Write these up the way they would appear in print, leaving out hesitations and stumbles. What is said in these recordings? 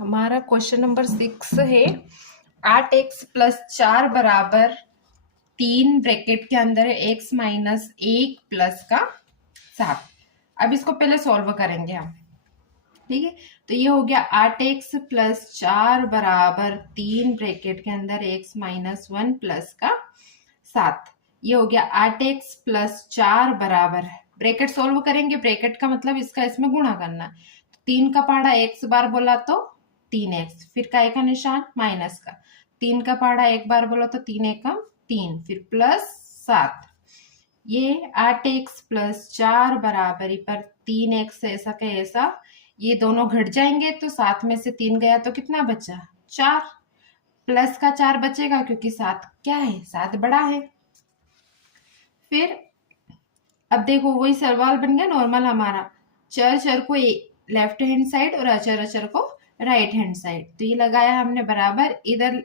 हमारा question number 6 है 8x plus 4 बराबर 3 ब्रैकेट के अंदर है x माइनस 1 प्लस का 7। अब इसको पहले सॉल्व करेंगे हम। ठीक है, तो ये हो गया 8x प्लस 4 बराबर 3 ब्रैकेट के अंदर x माइनस 1 प्लस का 7। ये हो गया 8x प्लस 4 बराबर, ब्रैकेट सॉल्व करेंगे, ब्रैकेट का मतलब इसका इसमें गुणा करना। 3 का पहाड़ा x बार बोला तो 3x, फिर काय का निशान माइनस का, 3 का पहाड़ा एक बार बोला तो 3 एकम 3, फिर प्लस 7। ये 8x प्लस 4 बराबरी पर 3x ऐसा का ऐसा, ये दोनों घट जाएंगे तो 7 में से 3 गया तो कितना बचा 4, प्लस का 4 बचेगा क्योंकि 7 क्या है 7 बड़ा है। फिर अब देखो वही सवाल बन गया नॉर्मल हमारा, चर चर को लेफ्ट हैंड साइड और अचर अचर को राइट हैंड साइड, तो ये लगाया हमने बराबर। इधर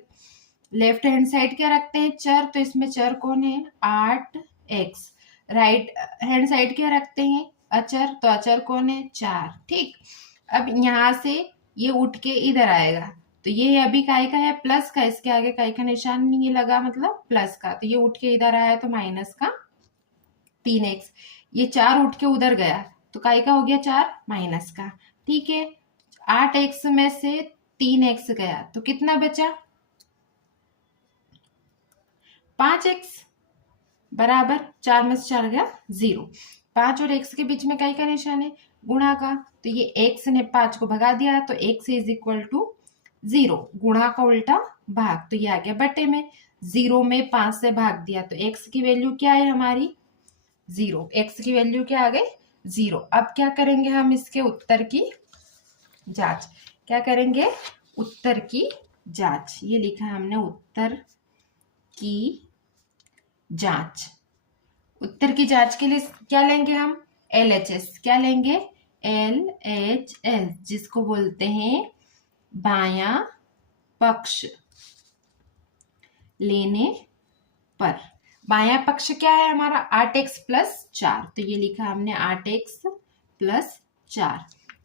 लेफ्ट हैंड साइड क्या रखते हैं चर, तो इसमें चर कौन है 8x, राइट हैंड साइड क्या रखते हैं अचर, तो अचर कौन है 4। ठीक, अब यहां से ये उठ के इधर आएगा तो ये अभी काय का है प्लस का, इसके आगे काय का निशान नहीं लगा मतलब प्लस का, तो ये उठ के इधर आया तो माइनस का 3x, ये 4 उठ के उधर गया तो काय का हो गया 4 माइनस का। ठीक है, 8x में से 3x गया तो कितना बचा 5x बराबर 4 में से 4 गया 0। 5 और x के बीच में काय का निशान है गुणा का, तो ये x ने 5 को भगा दिया तो x इज इक्वल टू 0, गुणा का उल्टा भाग, तो ये आ गया बटे में, 0 में 5 से भाग दिया तो x की वैल्यू क्या है हमारी 0, x की वैल्यू क्या आ गई 0। अब क्या करेंगे हम इसके उत्तर की जांच, क्या करेंगे उत्तर की जांच, ये लिखा हमने उत्तर की जांच। उत्तर की जांच के लिए क्या लेंगे हम LHS, क्या लेंगे LHS, जिसको बोलते हैं बायां पक्ष लेने पर। बायां पक्ष क्या है हमारा 8x प्लस 4, तो ये लिखा हमने 8x प्लस 4।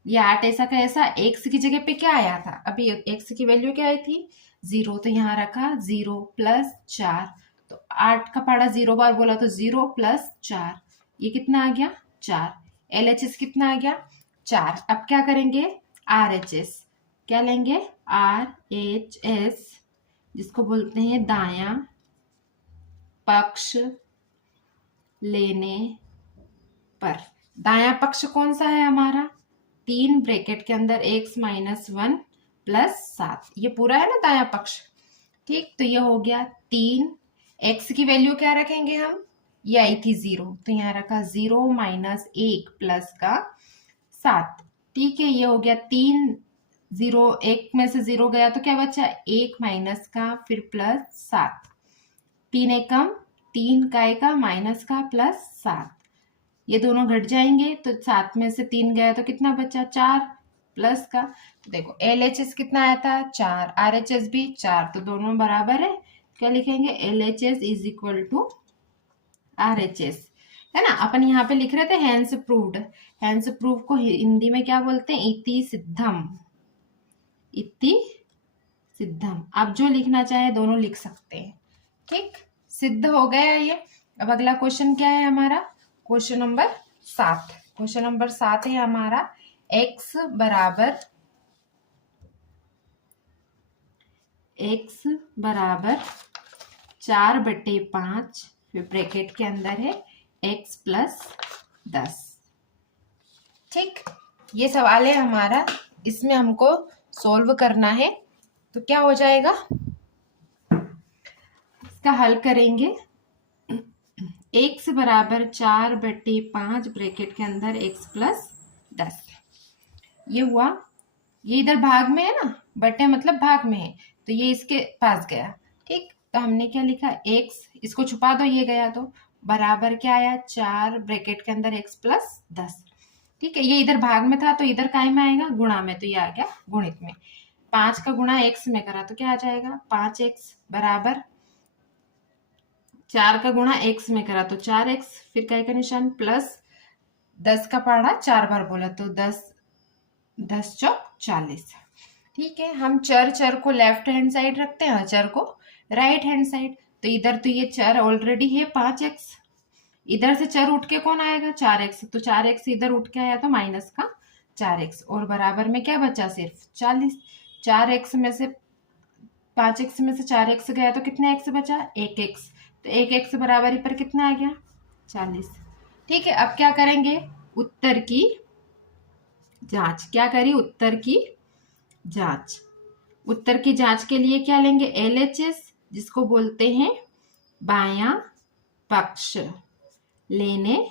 ये 8 ऐसा का ऐसा x की जगह पे क्या आया था, अभी x की वैल्यू क्या आई थी 0, तो यहाँ रखा 0 प्लस 4, तो 8 का पहाड़ा 0 बार बोला तो 0 प्लस 4, ये कितना आ गया 4। LHS कितना आ गया 4। अब क्या करेंगे RHS, क्या लेंगे RHS, जिसको बोलते हैं दायां पक्ष लेने पर। दायां पक्ष कौन सा है हमारा 3 ब्रैकेट के अंदर x माइनस 1 प्लस 7, ये पूरा है ना दायां पक्ष। ठीक, तो ये हो गया 3, x की वैल्यू क्या रखेंगे हम, ये आई थी 0, तो यहाँ रखा 0 माइनस 1 प्लस का 7। ठीक है, ये हो गया 3, 0 1 में से 0 गया तो क्या बचा 1 माइनस का फिर प्लस 7, 3 एकम 3 काय का माइनस का प्लस 7, ये दोनों घट जाएंगे तो 7 में से 3 गया तो कितना बचा 4 प्लस का। तो देखो LHS कितना आया था 4, RHS भी 4, तो दोनों बराबर है, क्या लिखेंगे LHS is equal to RHS, है ना। अपन यहाँ पे लिख रहे थे हैंस प्रूव्ड, हैंस प्रूव को हिंदी में क्या बोलते हैं इति सिद्धम, इति सिद्धम, आप जो लिखना चाहे दोनों लिख सकते हैं। ठीक, सिद्ध हो गया ये। अब अगला क्वेश्चन क्या है हमारा क्वेश्चन नंबर 7, क्वेश्चन नंबर 7 है हमारा x बराबर 4/5, फिर ब्रैकेट के अंदर है x प्लस 10। ठीक, ये सवाल है हमारा, इसमें हमको सॉल्व करना है, तो क्या हो जाएगा इसका हल करेंगे। x बराबर 4/5 ब्रैकेट के अंदर x प्लस 10, ये हुआ, ये इधर भाग में है ना, बटे मतलब भाग में है तो ये इसके पास गया। ठीक, तो हमने क्या लिखा x, इसको छुपा दो ये गया तो बराबर क्या आया 4 ब्रैकेट के अंदर x प्लस 10। ठीक है, ये इधर भाग में था तो इधर काय में आएगा गुणा में, तो ये आ गया गुणित में, 5 का गुणा x में करा तो क्या आ जाएगा 5x बराबर 4 का गुणा x में करा तो 4x, फिर काय का निशान प्लस 10 का पहाड़ा 4 बार बोला तो 10 10 चौक 40, ठीक है, हम चर को लेफ्ट हैंड साइड रखते हैं, अचर को राइट हैंड साइड। तो इधर तो ये चर ऑलरेडी है 5x, इधर से चर उठ के कौन आएगा 4x, तो 4x इधर उठ के आया तो माइनस का 4x, और बराबर में क्या बचा सिर्फ 40। 4x में से 5x में से 4x गया तो कितने x बचा 1x, तो 1x बराबर पर कितना आ गया 40। ठीक है, अब क्या करेंगे उत्तर की जांच, क्या करी उत्तर की जांच। उत्तर की जांच के लिए क्या लेंगे LHS, जिसको बोलते हैं बायां पक्ष लेने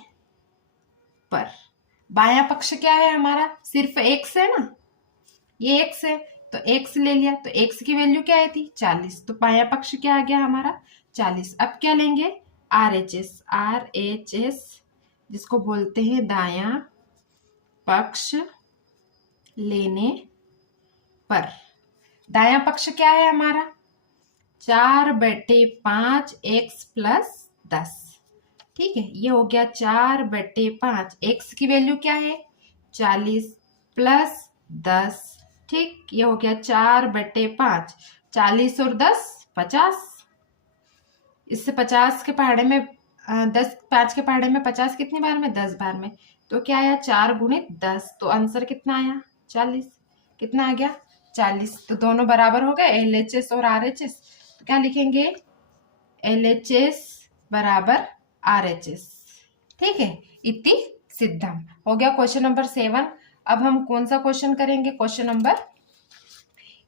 पर। बायां पक्ष क्या है हमारा, सिर्फ x है ना, ये x है तो x ले लिया, तो x की वैल्यू क्या आई थी 40, तो बायां पक्ष क्या आ गया हमारा 40। अब क्या लेंगे RHS जिसको बोलते हैं दायां पक्ष लेने पर। दायां पक्ष क्या है हमारा 4/5 x प्लस 10। ठीक है, ये हो गया 4/5, x की वैल्यू क्या है 40 प्लस 10। ठीक, ये हो गया 4/5, 40 और 10 50। इससे 50 के पहाड़े में 10, 5 के पहाड़े में 50 कितनी बार में 10 बार में, तो क्या आया 4 गुणित 10, तो आंसर कितना आया 40। कितना आ गया 40, तो दोनों बराबर हो गए LHS और RHS, तो क्या लिखेंगे LHS बराबर RHS। ठीक है, इति सिद्धम हो गया क्वेश्चन नंबर 7। अब हम कौन सा क्वेश्चन करेंगे क्वेश्चन नंबर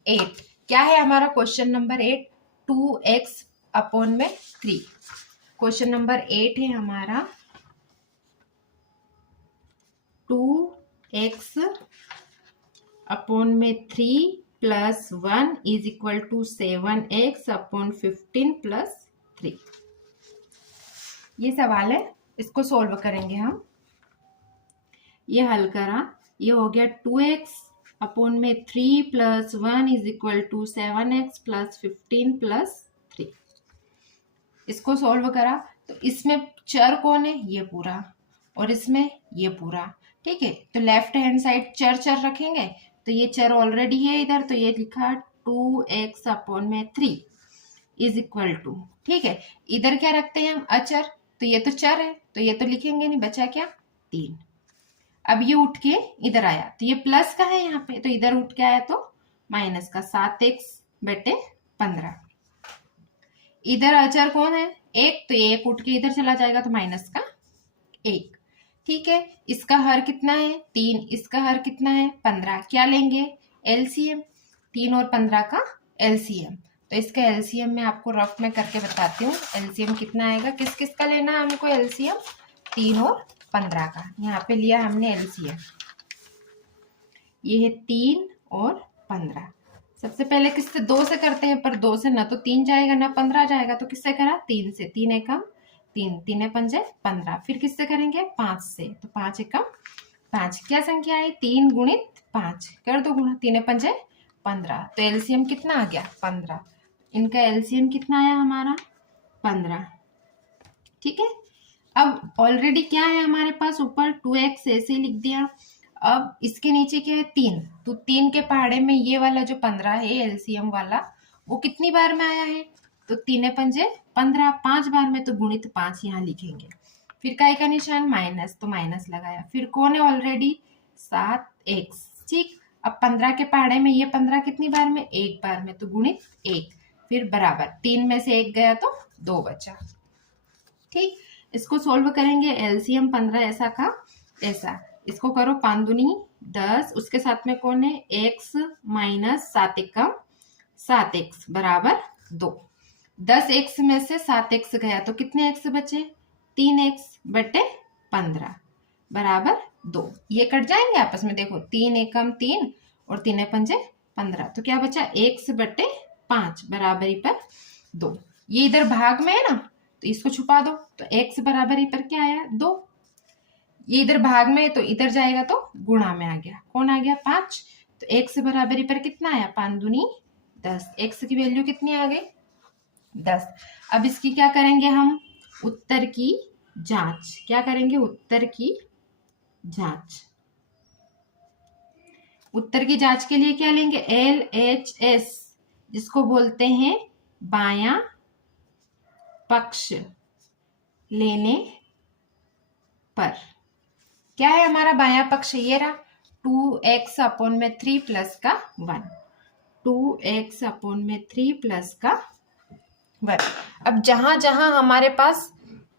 8। क्या है हमारा क्वेश्चन नंबर 8, 2x अपॉन में 3। क्वेश्चन नंबर 8 है हमारा 2x अपॉन में 3 plus 1 is equal to 7x upon 15 plus 3। ये सवाल है, इसको सोल्व करेंगे हम। ये हल करा, ये हो गया 2x अपॉन में 3 plus 1 is equal to 7x plus 15 plus 3। इसको सोल्व करा तो इसमें चर कौन है ये पूरा, और इसमें ये पूरा। ठीक है, तो लेफ्ट हैंड साइड चर चर रखेंगे, तो ये चर ऑलरेडी है इधर, तो ये लिखा 2x अपॉन में 3 इज इक्वल टू। ठीक है, इधर क्या रखते हैं हम अचर, तो ये तो चर है तो ये तो लिखेंगे नहीं, बचा क्या 3। अब ये उठ के इधर आया तो ये प्लस का है यहाँ पे, तो इधर उठ के आया तो माइनस का 7x/15। इधर अचर कौन है एक, तो ये एक उठ के इधर चला जाएगा तो माइनस का 1। ठीक है, इसका हर कितना है 3, इसका हर कितना है 15। क्या लेंगे LCM, 3 और 15 का LCM। तो इसका LCM मैं आपको रफ में करके बताती हूँ LCM कितना आएगा। किस किस का लेना है हमको LCM, 3 और 15 का। यहाँ पे लिया हमने LCM, ये है 3 और 15। सबसे पहले किससे 2 से करते हैं, पर 2 से ना तो 3 जाएगा ना 15 जाएगा, तो किससे करा 3 से। 3 एकम 3, 3 पंजे 15। फिर किससे करेंगे 5 से, तो 5 एकम 5। क्या संख्या है 3 गुणित 5, कर दो गुणा, 3 पंजे 15। तो LCM कितना आ गया 15। इनका LCM कितना आया हमारा 15। ठीक है, अब ऑलरेडी क्या है हमारे पास ऊपर 2x ऐसे ही लिख दिया। अब इसके नीचे क्या है 3, तो 3 के पहाड़े में ये वाला जो 15 है LCM वाला, वो कितनी बार में आया है, तो 3 पंजे 15, 5 बार में, तो गुणित 5 यहाँ लिखेंगे। फिर काय का निशान माइनस, तो माइनस लगाया। फिर कौन है ऑलरेडी 7x। ठीक, अब 15 के पहाड़े में ये 15 कितनी बार में 1 बार में, तो गुणित 1। फिर बराबर 3 में से 1 गया तो 2 बचा। ठीक, इसको सोल्व करेंगे LCM 15 ऐसा का ऐसा। इसको करो 5 दूनी 10, उसके साथ में कौन है x माइनस 7 एकम 7x बराबर 2। 10x में से 7x गया तो कितने x बचे 3x/15 बराबर 2। ये कट जाएंगे आपस में, देखो 3 एकम 3 और 3 पंजे 15, तो क्या बचा x/5 बराबरी पर 2। ये इधर भाग में है ना, तो इसको छुपा दो, तो x बराबरी पर क्या आया 2। ये इधर भाग में है तो इधर जाएगा तो गुणा में आ गया, कौन आ गया 5। तो x बराबरी पर कितना आया 5 दूनी 10, x की वैल्यू कितनी आ गई 10। अब इसकी क्या करेंगे हम उत्तर की जांच। क्या करेंगे उत्तर की जांच। उत्तर की जांच के लिए क्या लेंगे, LHS, जिसको बोलते हैं बायां पक्ष लेने पर। क्या है हमारा बायां पक्ष, ये रहा 2x अपॉन में 3 प्लस का 1, 2x अपॉन में 3 प्लस का 1। अब जहां जहां हमारे पास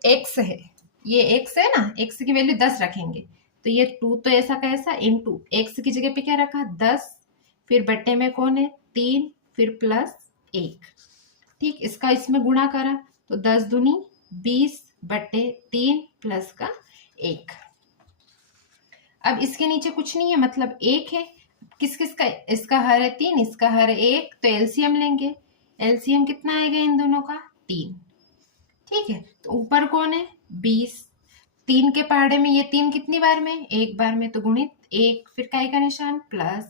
x है, ये x है ना, x की वैल्यू 10 रखेंगे, तो ये 2 तो ऐसा का ऐसा इंटू x की जगह पे क्या रखा 10, फिर बट्टे में कौन है 3, फिर प्लस 1। ठीक, इसका इसमें गुणा करा तो 10 दूनी 20 बट्टे 3 प्लस का 1। अब इसके नीचे कुछ नहीं है, मतलब 1 है। किस किस का, इसका हर है 3, इसका हर है 1, तो एलसीएम लेंगे। एलसीएम कितना आएगा इन दोनों का 3। ठीक है, तो ऊपर कौन है 20, 3 के पहाड़े में ये 3 कितनी बार में, एक बार में, तो गुणित 1, फिर काय का निशान प्लस,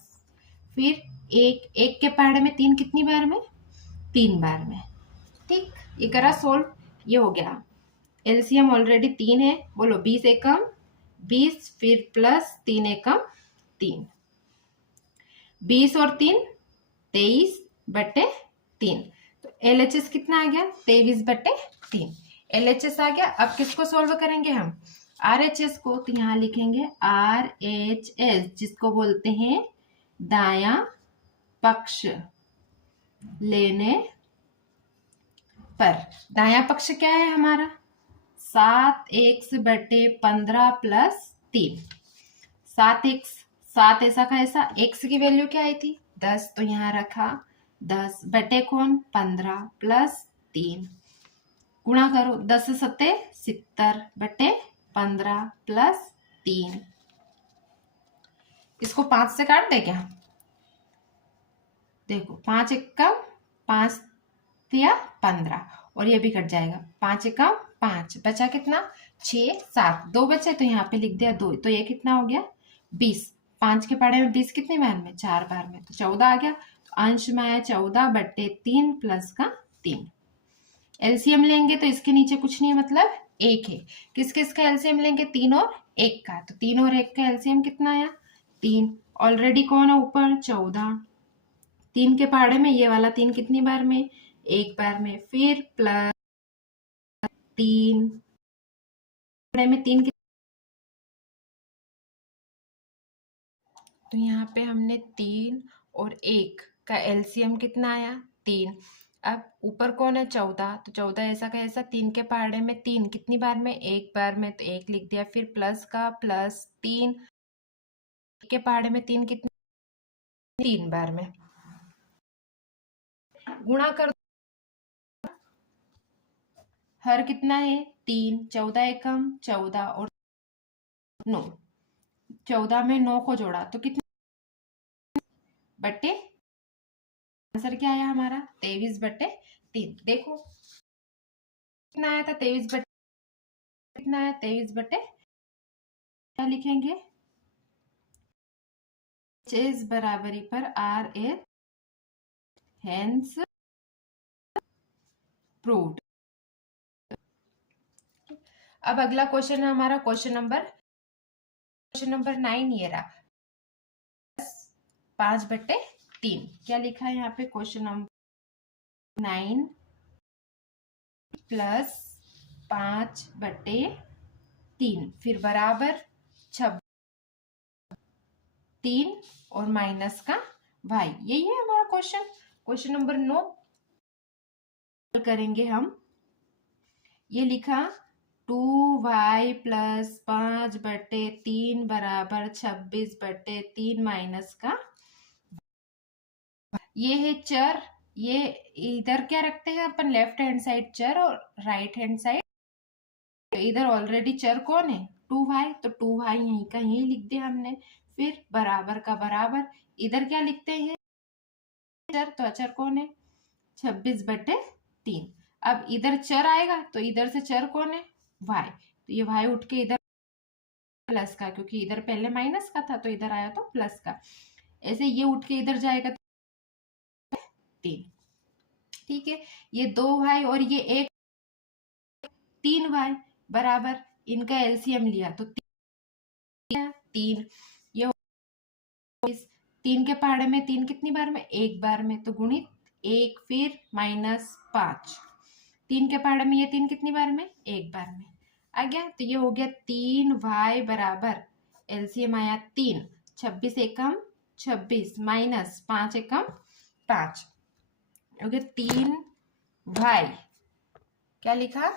फिर 1 के पहाड़े में 3 कितनी बार में, 3 बार में। ठीक, ये करा सोल्व, ये हो गया। एलसीएम ऑलरेडी 3 है, बोलो 20 एकम 20, फिर प्लस 3 एकम 3, 20 और 3 23 बटे 3, तो एलएचएस कितना आ गया 23 बटे 3, एलएचएस आ गया। अब किसको सोल्व करेंगे हम, आरएचएस को, तो यहां लिखेंगे आरएचएस, जिसको बोलते हैं दायां पक्ष लेने पर। दायां पक्ष क्या है हमारा 7x बटे 15 प्लस 3, 7x, 7 ऐसा का ऐसा, x की वैल्यू क्या आई थी 10, तो यहां रखा 10 बटे कौन 15 प्लस 3, गुणा करो 10 से 70 बटे 15 प्लस 3। इसको 5 से काट दे क्या, देखो 5 एकम 5 या 15, और ये भी कट जाएगा, 5 एकम 5, बचा कितना 6 7, 2 बचे तो यहाँ पे लिख दिया 2, तो ये कितना हो गया 20, 5 के पहाड़े में 20 कितनी बार में, 4 बार में, तो 14 आ गया। तो अंश में आया 14 बट्टे 3 प्लस का 3। एलसीएम लेंगे तो इसके नीचे कुछ नहीं है, मतलब 1 है। किस किस का एलसीएम लेंगे, 3 और 1 का, तो 3 और 1 का एलसीएम कितना आया 3, ऑलरेडी कौन है ऊपर 14, 3 के पहाड़े में ये वाला 3 कितनी बार में, 1 बार में, फिर प्लस 3 पहाड़े में 3, तो यहाँ पे हमने 3 और 1 का एलसीएम कितना आया 3। अब ऊपर कौन है 14, तो 14 ऐसा का ऐसा, 3 के पहाड़े में 3 कितनी बार में, 1 बार में, तो 1 लिख दिया, फिर प्लस का प्लस 3 के पहाड़े में 3 कितनी, 3 बार में, गुणा कर, हर कितना है 3, 14 एकम 14 और 9, 14 में 9 को जोड़ा तो कितना बटे, आंसर क्या आया हमारा 23 बटे 3। देखो कितना आया था 23 बटे, कितना आया 23 बटे, क्या लिखेंगे इस बराबरी पर आर ए, हेंस प्रूव्ड। अब अगला क्वेश्चन है हमारा क्वेश्चन नंबर 9, ये रहा 5 बटे 3। क्या लिखा है यहाँ पे क्वेश्चन नंबर 9 प्लस 5 बटे 3, फिर बराबर 26, 3 और माइनस का y, यही है हमारा क्वेश्चन। क्वेश्चन नंबर 9 करेंगे हम, ये लिखा 2y प्लस 5 बटे 3 बराबर 26 बटे 3 माइनस का, ये है चर, ये इधर क्या रखते हैं अपन लेफ्ट हैंड साइड चर और राइट हैंड साइड, इधर ऑलरेडी चर कौन है 2y, तो 2y यहीं का यहीं लिख दिया हमने, फिर बराबर का बराबर, इधर क्या लिखते हैं चर, तो अचर कौन है 26 बटे 3। अब इधर चर आएगा तो इधर से चर कौन है y, तो ये y उठ के इधर प्लस का, क्योंकि इधर पहले माइनस का था तो इधर आया तो प्लस का, ऐसे ये उठ के इधर जाएगा तो 3। ठीक है, ये 2y और ये 1 3y बराबर, इनका एलसीएम लिया तो 3, ये 3 के पहाड़े में 3 कितनी बार में, एक बार में, तो गुणित 1 फिर -5। 3 के पहाड़े में ये 3 कितनी बार में, एक बार में आ गया। तो ये हो गया 3y बराबर एलसीएम आया 3, 26 एकम 26 माइनस 5 एकम 5 हो गया 3y। क्या लिखा,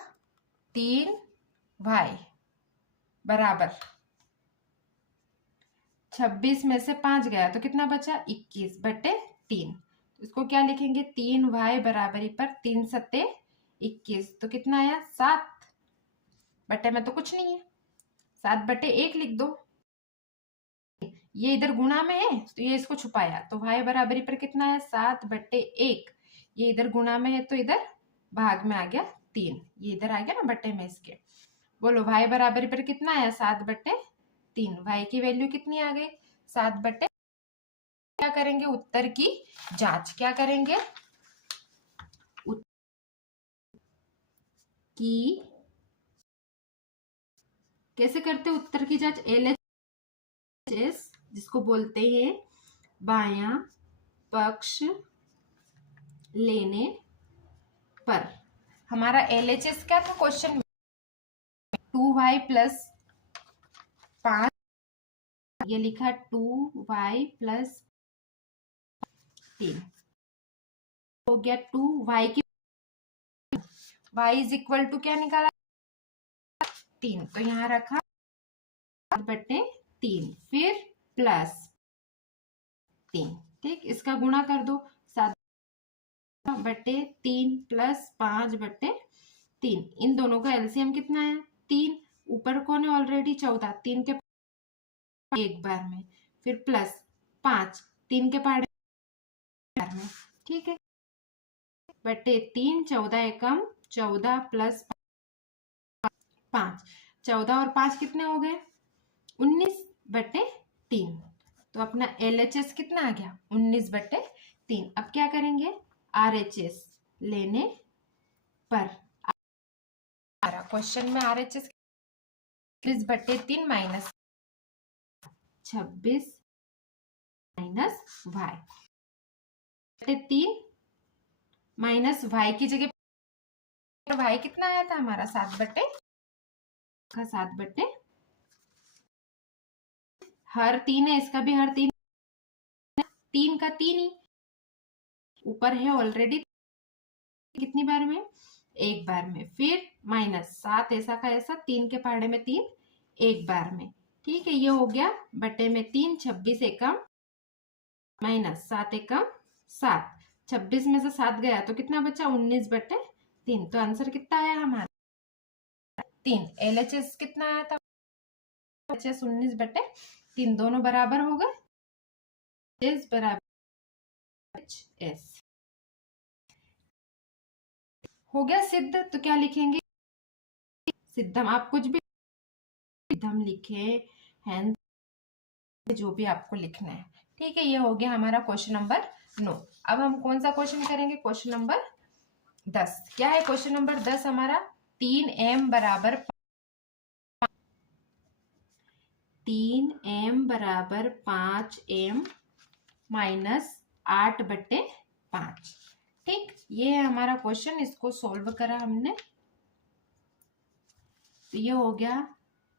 3y बराबर 26 में से 5 गया तो कितना बचा, 21/3। इसको क्या लिखेंगे, 3y बराबरी पर 3 सत्ते 21, तो कितना आया 7 बटे में तो कुछ नहीं है, 7/1 लिख दो। ये इधर गुणा में है तो ये इसको छुपाया, तो y बराबरी पर कितना है 7/1। ये इधर गुणा में है तो इधर भाग में आ गया 3, ये इधर आ गया ना बटे में इसके। बोलो y बराबरी पर कितना आया 7/3। y की वैल्यू कितनी आ गई 7/। क्या करेंगे, उत्तर की जांच। क्या करेंगे, की कैसे करते उत्तर की जांच, LHS जिसको बोलते हैं बायां पक्ष लेने पर। हमारा LHS क्या था क्वेश्चन में, 2y + 5, ये लिखा 2y + 3 हो गया 2y की y = क्या निकाला 3, तो यहाँ रखा 7/3 फिर +3। ठीक, इसका गुणा कर दो 7/3 + 5/3। इन दोनों का एलसीएम कितना है 3, ऊपर कौन है ऑलरेडी 14, 3 के एक बार में, फिर +5 3 के पहाड़े में। ठीक है, /3 14 एकम 14 + 5, 14 और 5 कितने हो गए 19/3। तो अपना LHS कितना आ गया 19/3। अब क्या करेंगे, RHS लेने पर। क्वेश्चन में RHS 26/3 minus 26 minus y 3 minus y की जगह y कितना आया था हमारा 7/, हर 3 है, इसका भी हर 3, 3 का 3 ही ऊपर है ऑलरेडी, कितनी बार में, एक बार में, फिर -7 ऐसा का ऐसा, 3 के पहाड़े में 3 एक बार में। ठीक है, ये हो गया बटे में 3, 26 एकम -7 एकम 7, 26 में से 7 गया तो कितना बचा 19/3। तो आंसर कितना आया हमारा 3। LHS कितना आया था, LHS 19/3, दोनों बराबर हो गए, LHS बराबर HS हो गया सिद्ध। तो क्या लिखेंगे, सिद्धम, आप कुछ भी सिद्धम लिखे हैं, जो भी आपको लिखना है। ठीक है, ये हो गया हमारा क्वेश्चन नंबर 9। अब हम कौन सा क्वेश्चन करेंगे, क्वेश्चन नंबर 10। क्या है क्वेश्चन नंबर 10 हमारा, 3m बराबर 5m माइनस 8/5। ठीक, ये है हमारा क्वेश्चन, इसको सोल्व करा हमने। तो ये हो गया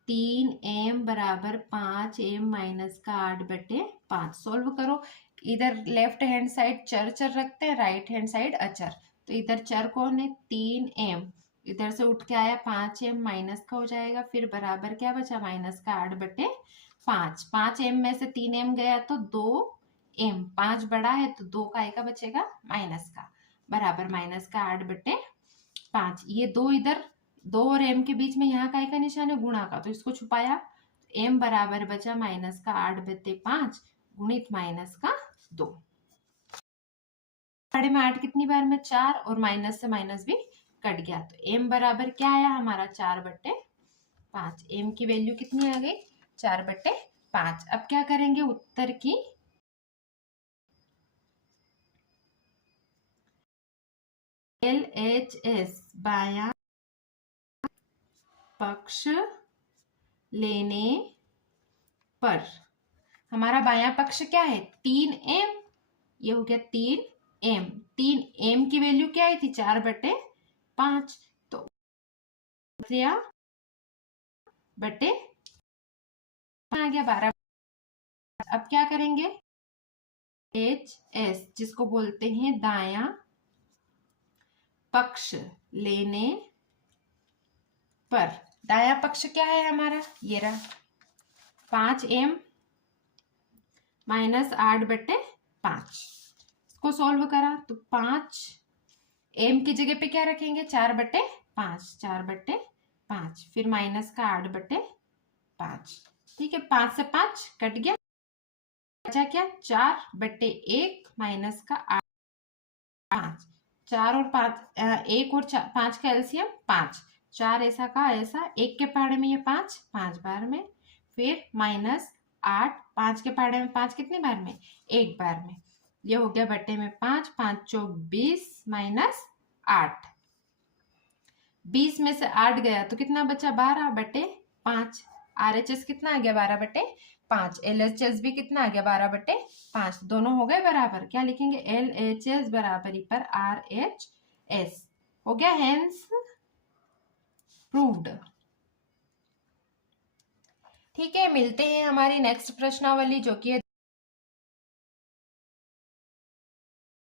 3m बराबर 5m माइनस का 8/5। सोल्व करो, इधर लेफ्ट हैंड साइड चर रखते हैं, राइट हैंड साइड अचर। तो इधर चर कौन है 3m, इधर से उठ के आया 5m माइनस का हो जाएगा, फिर बराबर क्या बचा माइनस का 8/5। 5m में से 3m गया तो 2m, 5 बड़ा है तो 2 का आएगा बचेगा माइनस का, बराबर माइनस का 8/5। ये 2 इधर 2 और m के बीच में यहाँ का का निशान है गुणा का, तो इसको छुपाया, m बराबर बचा माइनस का 8/5 गुणित माइनस का 2। पहाड़े में 8 कितनी बार में 4, और माइनस से माइनस भी कट गया, तो m बराबर क्या आया हमारा 4/5। m की वैल्यू कितनी आ गई 4/5। अब क्या करेंगे, उत्तर की LHS बायां पक्ष लेने पर। हमारा बायां पक्ष क्या है 3m, ये हो गया 3m। 3m की वैल्यू क्या आई थी 4/5, तो 3/5 आ गया 12। अब क्या करेंगे HS जिसको बोलते हैं दायां पक्ष लेने पर, दायां पक्ष क्या है हमारा ये रहा 5m - 8/5। इसको सॉल्व करा तो 5m की जगह पे क्या रखेंगे 4/5, 4/5, फिर माइनस का 8/5। ठीक है, 5 से 5 कट गया, बचा क्या 4/1 माइनस का 5। 4 और 5, 1 और 5 का एलसीएम 5, 4 ऐसा का ऐसा, 1 के पहाड़े में ये 5, 5 बार में, फिर -8, 5 के पहाड़े में 5 कितने बार में 1 बार में, ये हो गया बट्टे में 5, 5 चौक 20 -8, 20 में से 8 गया तो कितना बचा 12/5। RHS कितना आ गया 12/5, LHS भी कितना आ गया 12/5, दोनों हो गए बराबर। क्या लिखेंगे LHS बराबरी पर RHS हो गया, हेंस प्रूव्ड। ठीक है, मिलते हैं हमारी नेक्स्ट प्रश्नावली जो कि